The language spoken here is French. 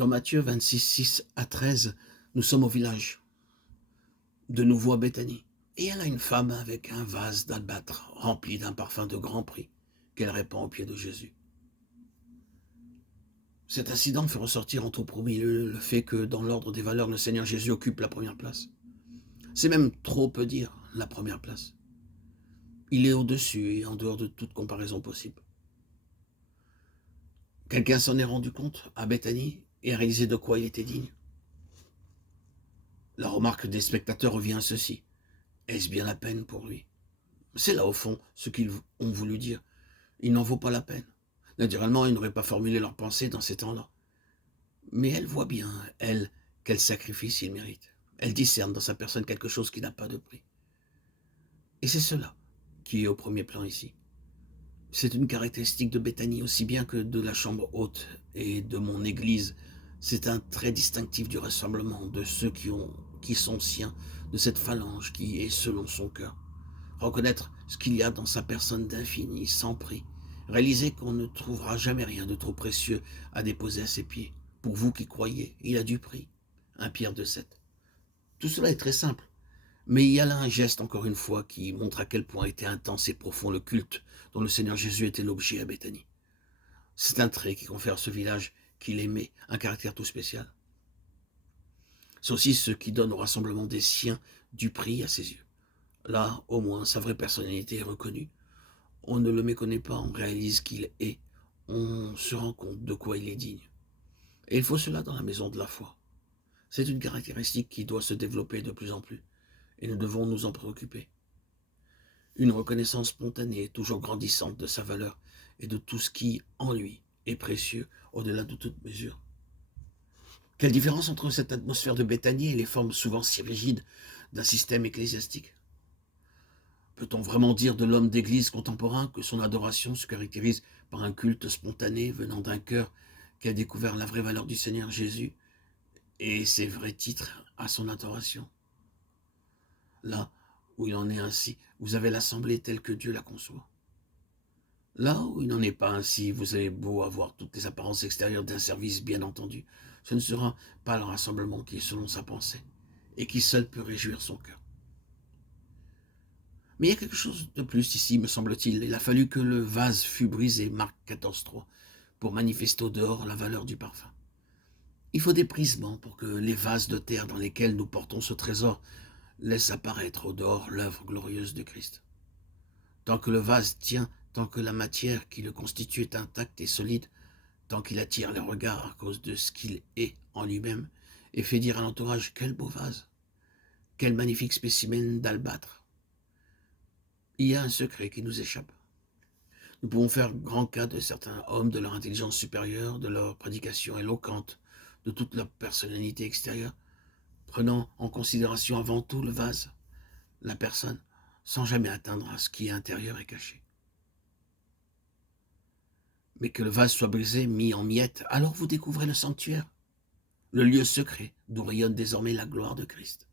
Dans Matthieu 26, 6 à 13, nous sommes au village, de nouveau à Béthanie. Et elle a une femme avec un vase d'albâtre rempli d'un parfum de grand prix qu'elle répand aux pieds de Jésus. Cet incident fait ressortir en tout premier lieu le fait que dans l'ordre des valeurs, le Seigneur Jésus occupe la première place. C'est même trop peu dire la première place. Il est au-dessus et en dehors de toute comparaison possible. Quelqu'un s'en est rendu compte à Béthanie et a réalisé de quoi il était digne. La remarque des spectateurs revient à ceci. Est-ce bien la peine pour lui? C'est là au fond ce qu'ils ont voulu dire. Il n'en vaut pas la peine. Naturellement, ils n'auraient pas formulé leur pensée dans ces temps-là. Mais elle voit bien, elle, quel sacrifice il mérite. Elle discerne dans sa personne quelque chose qui n'a pas de prix. Et c'est cela qui est au premier plan ici. C'est une caractéristique de Béthanie aussi bien que de la chambre haute et de mon église. C'est un trait distinctif du rassemblement de ceux qui sont siens, de cette phalange qui est selon son cœur. Reconnaître ce qu'il y a dans sa personne d'infini, sans prix. Réaliser qu'on ne trouvera jamais rien de trop précieux à déposer à ses pieds. Pour vous qui croyez, il a du prix. 1 Pierre 2,7. Tout cela est très simple. Mais il y a là un geste, encore une fois, qui montre à quel point était intense et profond le culte dont le Seigneur Jésus était l'objet à Béthanie. C'est un trait qui confère à ce village qu'il aimait un caractère tout spécial. C'est aussi ce qui donne au rassemblement des siens du prix à ses yeux. Là, au moins, sa vraie personnalité est reconnue. On ne le méconnaît pas, on réalise qu'il est. On se rend compte de quoi il est digne. Et il faut cela dans la maison de la foi. C'est une caractéristique qui doit se développer de plus en plus. Et nous devons nous en préoccuper. Une reconnaissance spontanée, toujours grandissante de sa valeur et de tout ce qui, en lui, est précieux au-delà de toute mesure. Quelle différence entre cette atmosphère de Béthanie et les formes souvent si rigides d'un système ecclésiastique? Peut-on vraiment dire de l'homme d'église contemporain que son adoration se caractérise par un culte spontané venant d'un cœur qui a découvert la vraie valeur du Seigneur Jésus et ses vrais titres à son adoration? Là où il en est ainsi, vous avez l'assemblée telle que Dieu la conçoit. Là où il n'en est pas ainsi, vous avez beau avoir toutes les apparences extérieures d'un service, bien entendu, ce ne sera pas le rassemblement qui est selon sa pensée et qui seul peut réjouir son cœur. Mais il y a quelque chose de plus ici, me semble-t-il. Il a fallu que le vase fût brisé, Marc 14,3, pour manifester au dehors la valeur du parfum. Il faut des brisements pour que les vases de terre dans lesquels nous portons ce trésor laissent apparaître au dehors l'œuvre glorieuse de Christ. Tant que le vase tient, tant que la matière qui le constitue est intacte et solide, tant qu'il attire les regards à cause de ce qu'il est en lui-même, et fait dire à l'entourage, quel beau vase, quel magnifique spécimen d'albâtre. Il y a un secret qui nous échappe. Nous pouvons faire grand cas de certains hommes, de leur intelligence supérieure, de leur prédication éloquente, de toute leur personnalité extérieure, prenant en considération avant tout le vase, la personne, sans jamais atteindre à ce qui est intérieur et caché. Mais que le vase soit brisé, mis en miettes, alors vous découvrez le sanctuaire, le lieu secret d'où rayonne désormais la gloire de Christ.